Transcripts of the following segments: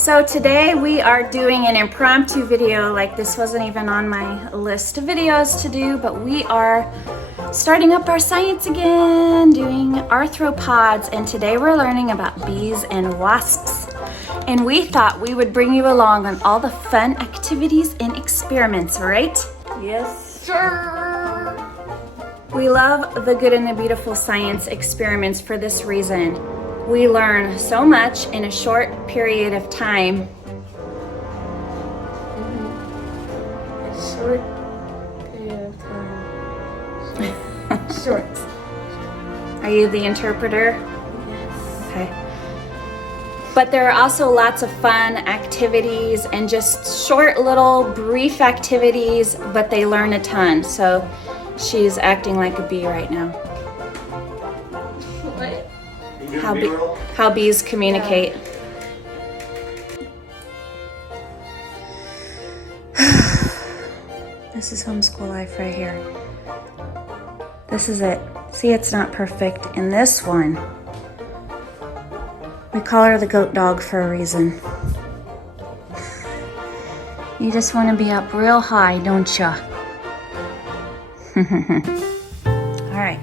So today we are doing an impromptu video. Like, this wasn't even on my list of videos to do, but we are starting up our science again, doing arthropods, and today we're learning about bees and wasps. And we thought we would bring you along on all the fun activities and experiments, right? Yes, sir. We love the good and the beautiful science experiments for this reason. We learn so much in a short period of time. A short period of time. Short. Are you the interpreter? Yes. Okay. But there are also lots of fun activities and just short little brief activities, but they learn a ton. So she's acting like a bee right now. What? How bees communicate. This is homeschool life right here. This is it. See, it's not perfect in this one. We call her the goat dog for a reason. You just want to be up real high, don't ya? All right.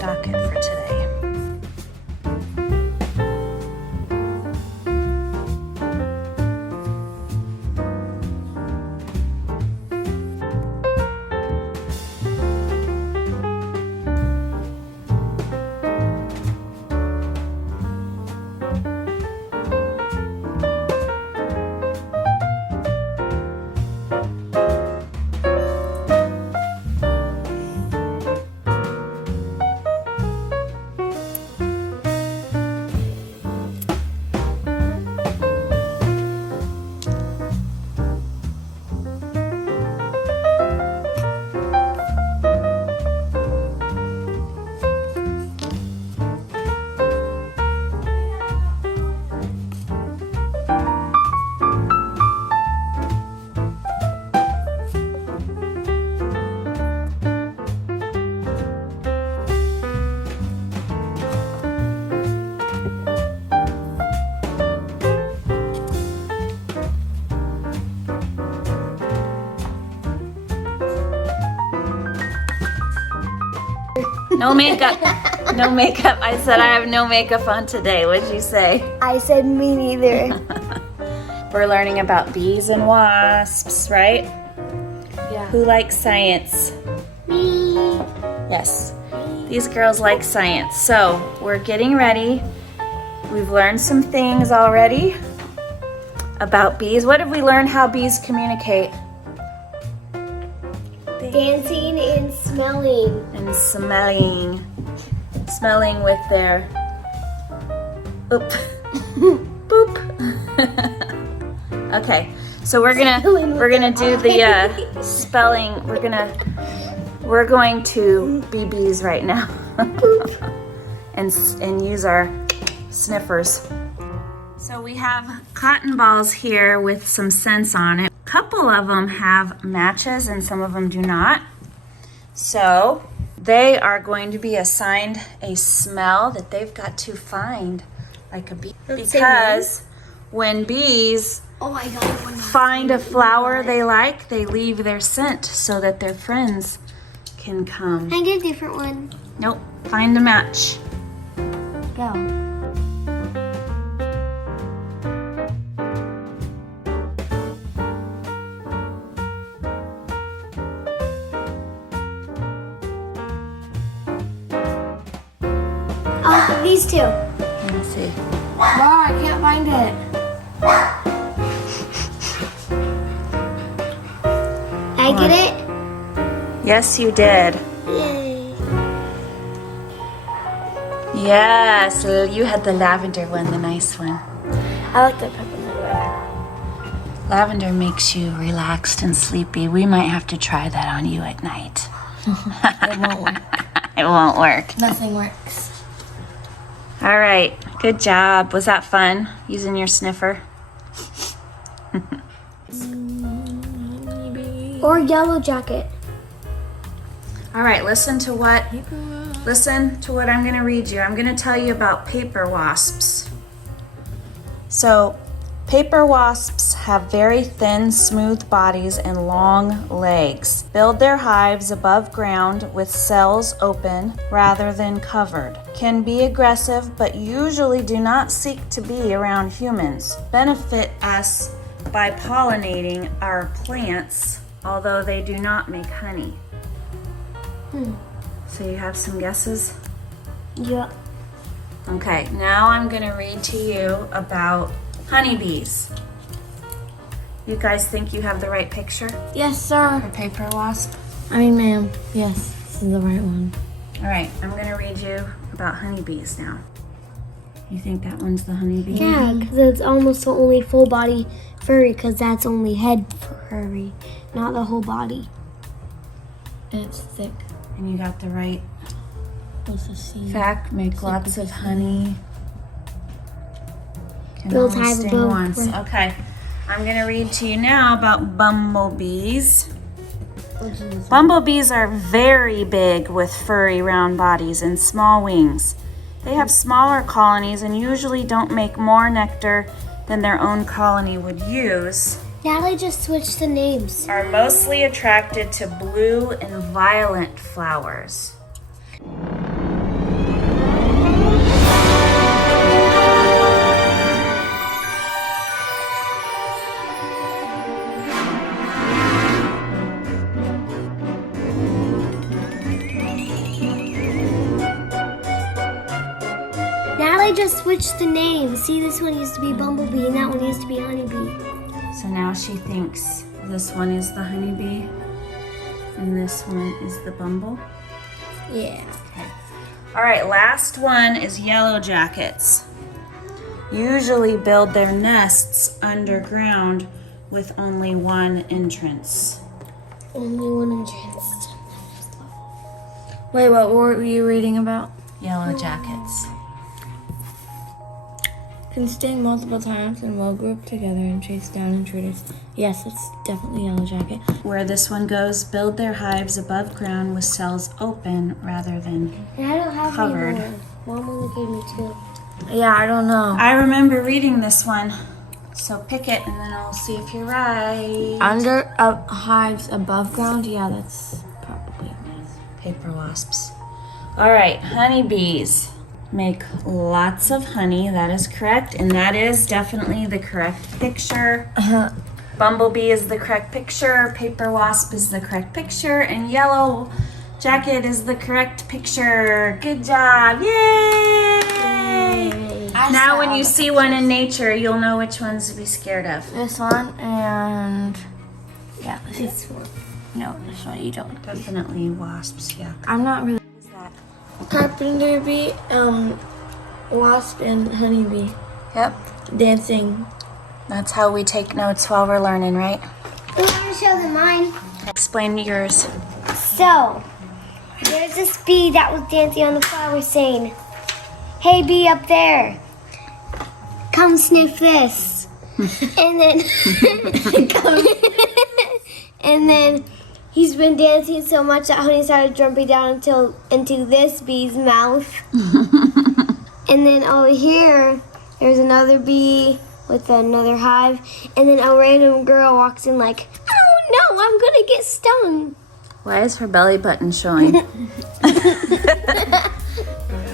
Docket for today. No makeup. No makeup. I said I have no makeup on today. What'd you say? I said me neither. We're learning about bees and wasps, right? Yeah. Who likes science? Me. Yes. These girls like science. So we're getting ready. We've learned some things already about bees. What have we learned how bees communicate? Dancing and smelling. And smelling. Smelling with their boop. Okay, so we're gonna do the spelling. We're going to be bees right now. and use our sniffers. So we have cotton balls here with some scents on it. A couple of them have matches and some of them do not. So they are going to be assigned a smell that they've got to find, like a bee. Because when bees find a flower they like, they leave their scent so that their friends can come. I get a different one. Nope, find a match. Go. Oh, these two. Let me see. Wow, I can't find it. I get it? Yes, you did. Yay. Yes, you had the lavender one, the nice one. I like the peppermint one. Lavender makes you relaxed and sleepy. We might have to try that on you at night. It won't work. It won't work. Nothing works. All right, good job. Was that fun using your sniffer? Or yellow jacket. All right, listen to what I'm going to read you. I'm going to tell you about paper wasps. So, paper wasps have very thin, smooth bodies and long legs. Build their hives above ground with cells open rather than covered. Can be aggressive, but usually do not seek to be around humans. Benefit us by pollinating our plants, although they do not make honey. So you have some guesses? Yeah. Okay, now I'm going to read to you about honeybees. You guys think you have the right picture Yes, sir. for paper wasp? I mean, ma'am. Yes, this is the right one. All right, I'm going to read you about honeybees now. You think that one's the honeybee? Yeah, because it's almost the only full body furry, because that's only head furry, not the whole body. And it's thick. And you got the right What's the seed? fact. Make lots of honey. Can Build only hive sting above once. ground. Okay, I'm going to read to you now about bumblebees. Which is Bumblebees are very big with furry round bodies and small wings. They have smaller colonies and usually don't make more nectar than their own colony would use. Now they just switched the names. Are mostly attracted to blue and violet flowers. Now they just switched the name. See, this one used to be Bumblebee and that one used to be Honeybee. So now she thinks this one is the honeybee and this one is the bumble. Yeah. All right, last one is yellow jackets. Usually build their nests underground with only one entrance. Only one entrance. Wait, what were you reading about? Yellow jackets. Can sting multiple times and will group together and chase down intruders. Yes, it's definitely yellow jacket. Where this one goes, build their hives above ground with cells open rather than And I don't have covered. any more. Mom only gave me 2. Yeah, I don't know. I remember reading this one. So pick it and then I'll see if you're right. Under hives above ground? Yeah, that's probably nice. Paper wasps. All right, honeybees make lots of honey. That is correct. And that is definitely the correct picture. Bumblebee is the correct picture. Paper wasp is the correct picture. And yellow jacket is the correct picture. Good job. Yay! Now when you see one in nature, you'll know which ones to be scared of. This one and yeah, this one. No, this one you don't. Definitely wasps, yeah. I'm not really. What is that? Carpenter bee, wasp and honeybee Yep. dancing. That's how we take notes while we're learning, right? I'm going to show them mine. Explain yours. So, there's this bee that was dancing on the flower saying, "Hey bee up there, come sniff this." And then, and then he's been dancing so much that honey started jumping down into this bee's mouth. And then over here, there's another bee with another hive. And then a random girl walks in like, "Oh no, I'm gonna get stung." Why is her belly button showing?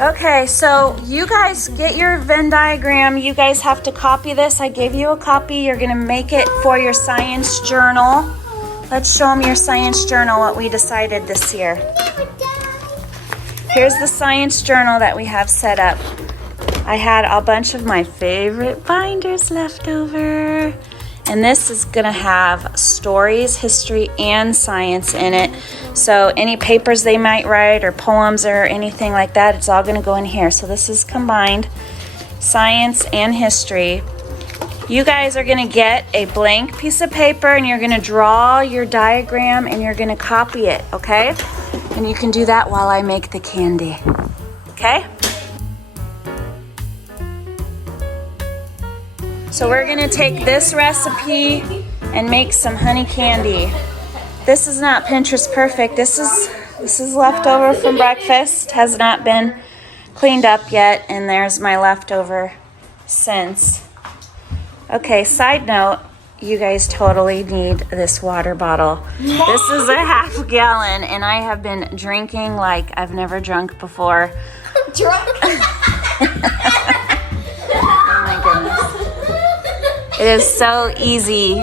Okay, so you guys get your Venn diagram. You guys have to copy this. I gave you a copy. You're going to make it for your science journal. Let's show them your science journal, what we decided this year. Here's the science journal that we have set up. I had a bunch of my favorite binders left over. And this is gonna have stories, history, and science in it. So any papers they might write or poems or anything like that, it's all gonna go in here. So this is combined science and history. You guys are gonna get a blank piece of paper and you're gonna draw your diagram and you're gonna copy it, okay? And you can do that while I make the candy, okay? So we're gonna take this recipe and make some honey candy. This is not Pinterest perfect. This is leftover from breakfast, has not been cleaned up yet, and there's my leftover since. Okay, side note, you guys totally need this water bottle. This is a ½ gallon, and I have been drinking like I've never drunk before. Drunk? Oh my goodness. It is so easy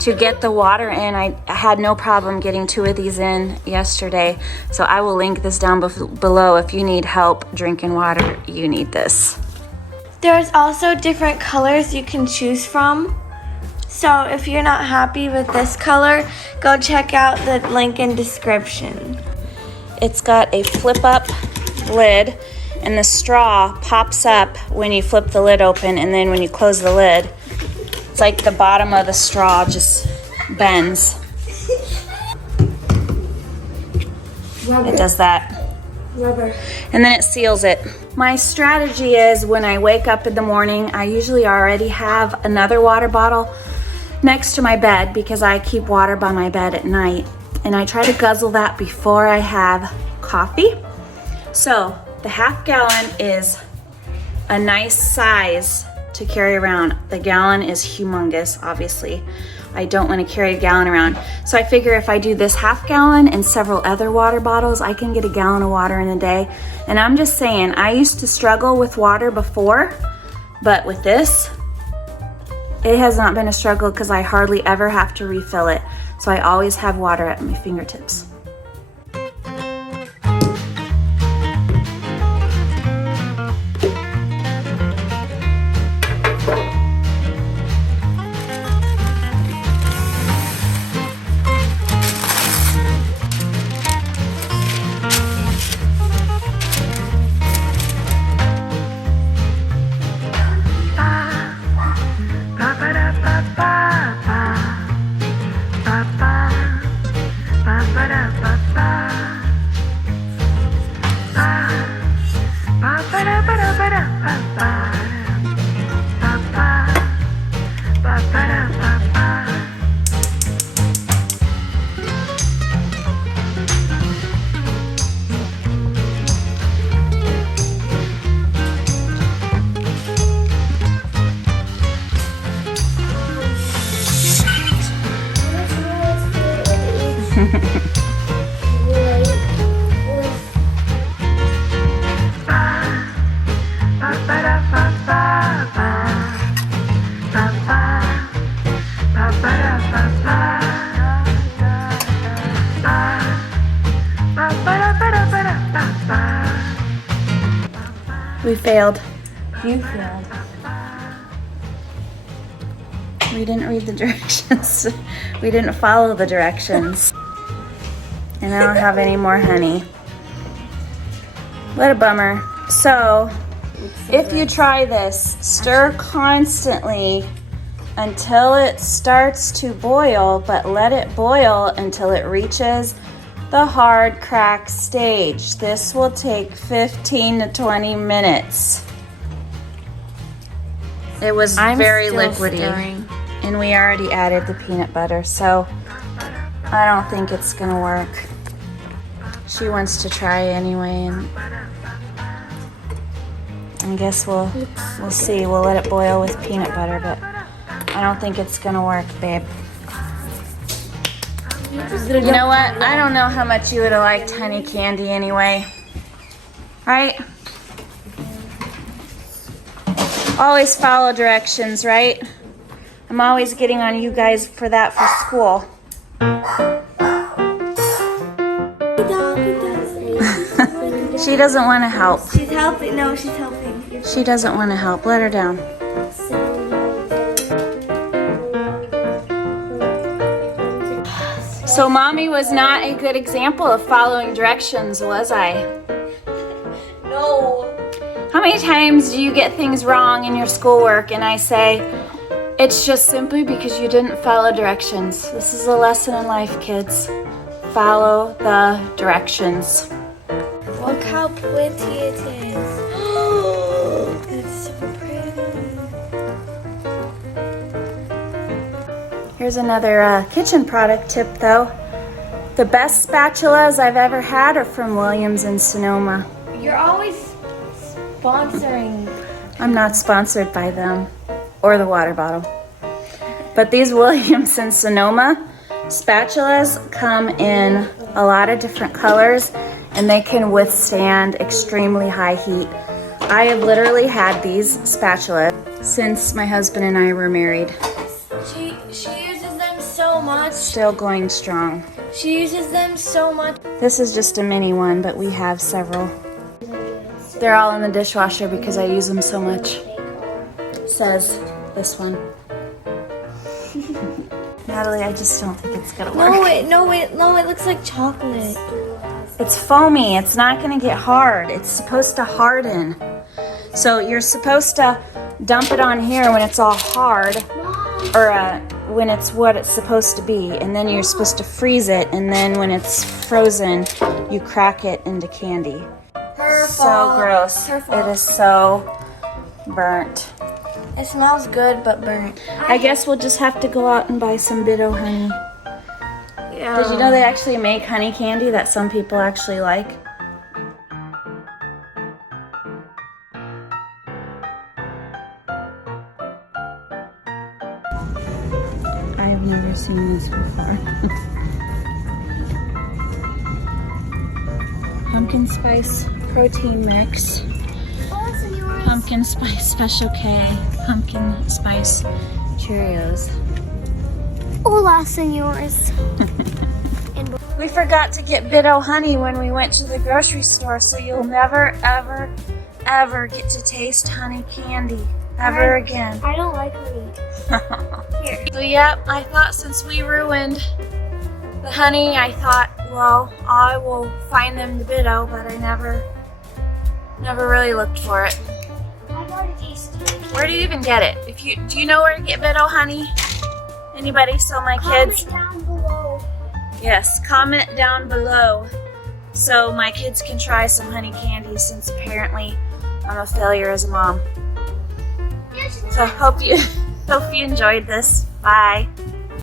to get the water in. I had no problem getting 2 of these in yesterday. So I will link this down below. If you need help drinking water, you need this. There's also different colors you can choose from. So if you're not happy with this color, go check out the link in description. It's got a flip up lid and the straw pops up when you flip the lid open, and then when you close the lid, it's like the bottom of the straw just bends. Rubber. It does that. Rubber. And then it seals it. My strategy is when I wake up in the morning, I usually already have another water bottle next to my bed because I keep water by my bed at night. And I try to guzzle that before I have coffee. So the ½ gallon is a nice size to carry around. The gallon is humongous, obviously. I don't want to carry a gallon around. So I figure if I do this ½ gallon and several other water bottles, I can get a gallon of water in a day. And I'm just saying, I used to struggle with water before, but with this, it has not been a struggle because I hardly ever have to refill it. So I always have water at my fingertips. We failed. You failed. We didn't read the directions. We didn't follow the directions. And I don't have any more honey. What a bummer. So, if you try this, stir constantly until it starts to boil, but let it boil until it reaches the hard crack stage. This will take 15 to 20 minutes. It was very liquidy. Stirring. And we already added the peanut butter, so I don't think it's gonna work. She wants to try anyway, and I guess we'll see. We'll let it boil with peanut butter, but I don't think it's gonna work, babe. You know what? I don't know how much you would have liked honey candy anyway. Right? Always follow directions, right? I'm always getting on you guys for that for school. She doesn't want to help. She's helping. No, she's helping. She doesn't want to help. Let her down. So Mommy was not a good example of following directions, was I? No. How many times do you get things wrong in your schoolwork and I say, It's just simply because you didn't follow directions. This is a lesson in life, kids. Follow the directions. Look how pretty it is. It's so pretty. Here's another kitchen product tip though. The best spatulas I've ever had are from Williams in Sonoma. You're always sponsoring. I'm not sponsored by them or the water bottle. But these Williams in Sonoma spatulas come in a lot of different colors and they can withstand extremely high heat. I have literally had these spatulas since my husband and I were married. She uses them so much. Still going strong. She uses them so much. This is just a mini one, but we have several. They're all in the dishwasher because I use them so much. Says this one. Natalie, I just don't think it's gonna work. No, it looks like chocolate. It's foamy. It's not gonna get hard. It's supposed to harden. So you're supposed to dump it on here when it's all hard, or when it's what it's supposed to be, and then you're supposed to freeze it, and then when it's frozen, you crack it into candy. So gross. It is so burnt. It smells good, but burnt. I guess we'll just have to go out and buy some Bitto honey. Yeah. Did you know they actually make honey candy that some people actually like? I've never seen this before. Pumpkin spice protein mix. Pumpkin spice Special K. Pumpkin spice Cheerios. Hola, senores. We forgot to get Bitto honey when we went to the grocery store, so you'll never, ever, ever get to taste honey candy ever again. I don't like honey. Here. So yep, I thought since we ruined the honey, I thought, well, I will find them the Bitto, but I never really looked for it. I've already tasted it. Where do you even get it? Do you know where to get Bitto honey? Anybody? So my kids. Comment down below. Yes, comment down below so my kids can try some honey candy, since apparently I'm a failure as a mom. So hope you enjoyed this. Bye.